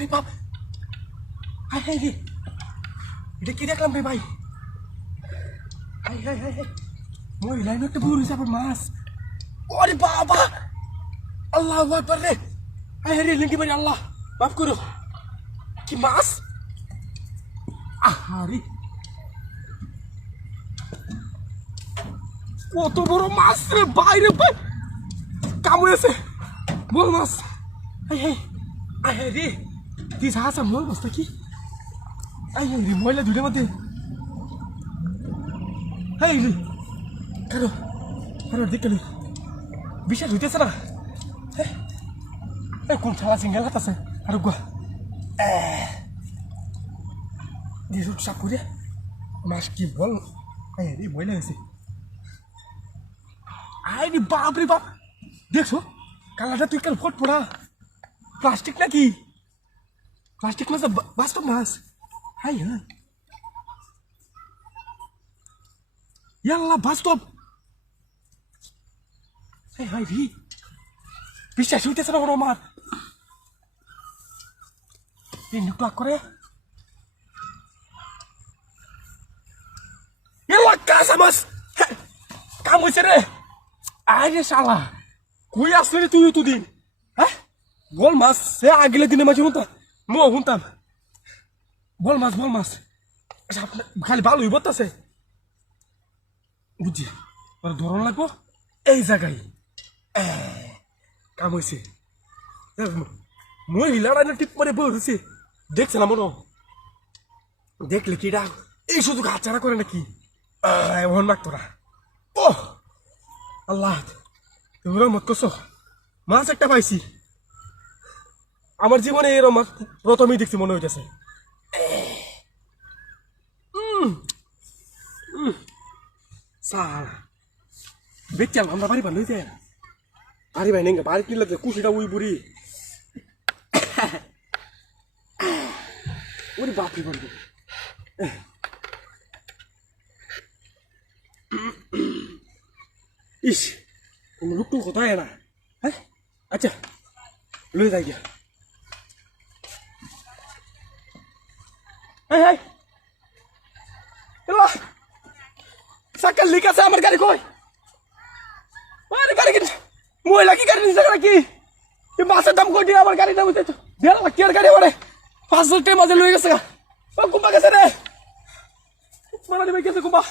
রে বাপ, high high রে, এটা কি দেখলাম রে ভাই? হাই হাই হাই হাই, মহিলা একটা বুড়ো হিসাবে মাছ। ওরে বাবা, আল্লাহ আকবার রে, হাই হাই রে লিঙ্গি ভাই, আল্লাহ মাফ করো। কি মাছ? আহারে, কত বড় মাছ রে ভাই রে ভাই, কামড়েছে বল মাছ। হাই হাই, আহে রে, তুই সাহায্য বল মাছটা কি? আই রে, ময়লা ধুলে মধ্যে। হাই রে, কারো কারো দেখলি বিশাল হইতেছে না? কোন ছালা সিঙ্গেল হাত আছে আর গুয়া দিয়ে সাপ করে মাছ কি বল। আই রে, ময়লা হয়েছে। আই রে বাপ রে বাপ, দেখছো কালারটা তুই কাল ফট পড়া প্লাস্টিক নাকি? প্লাস্টিক মাছ, বাস্তব মাছ। হাই হ্যাঁ, ইয়াল্লা বাস্তব। হাই হাই রে, বিশ্বাস হইতেছে না বড় আমার। একটু আগ করে ইয়াল্লা কাঁচা মাছ, কাম হয়েছে রে। আরে শালা, কই আসলে রে তুই এতদিন? হ্যাঁ, বল মাছ সে আগলে দিনে মাছ শুনতাম, মো শুনতাম। বল মাছ, বল মাছ, খালি ভালো হইব আছে বুঝছি। ধরন লাগবো এই জায়গায়, কাম হয়েছে। মহিলারা না টিপ করে বসে দেখছে না মনো, দেখলে কি ডাক এই শুধু হাতছাড়া করে নাকি? ওহন মাগ তোরা, ও আল্লাহ তোমরা মত করছো, মাছ একটা পাইছি। আমার জীবনে এরকম মাছ প্রথমেই দেখছি মনে হইতেছে। সারা বেচাল আমরা বাড়ি বান্ধব যায় না, বাড়ি বাই নেই বাড়ি কিনলে কুশিটা উই বুড়ি। ওরে বাপরে বলবো, ইস লুকটু কোথায় না? হ্যাঁ আচ্ছা লয়ে যাই গিয়া। হ্যাঁ হ্যাঁ, সাইকেল লিক আছে আমার গাড়ি কই? আরে গাড়ি কি মহিলা কি গাড়ি নিচে নাকি? এই মাছের দাম কই দিয়ে আমার গাড়ি দাম হইতে 1.5 লাখ টাকার গাড়ি আমারে 500 টাকা মাঝে লয়ে গেছে। ও কুম্বা গেছে রে, মারা দিবে গেছে কুম্বা।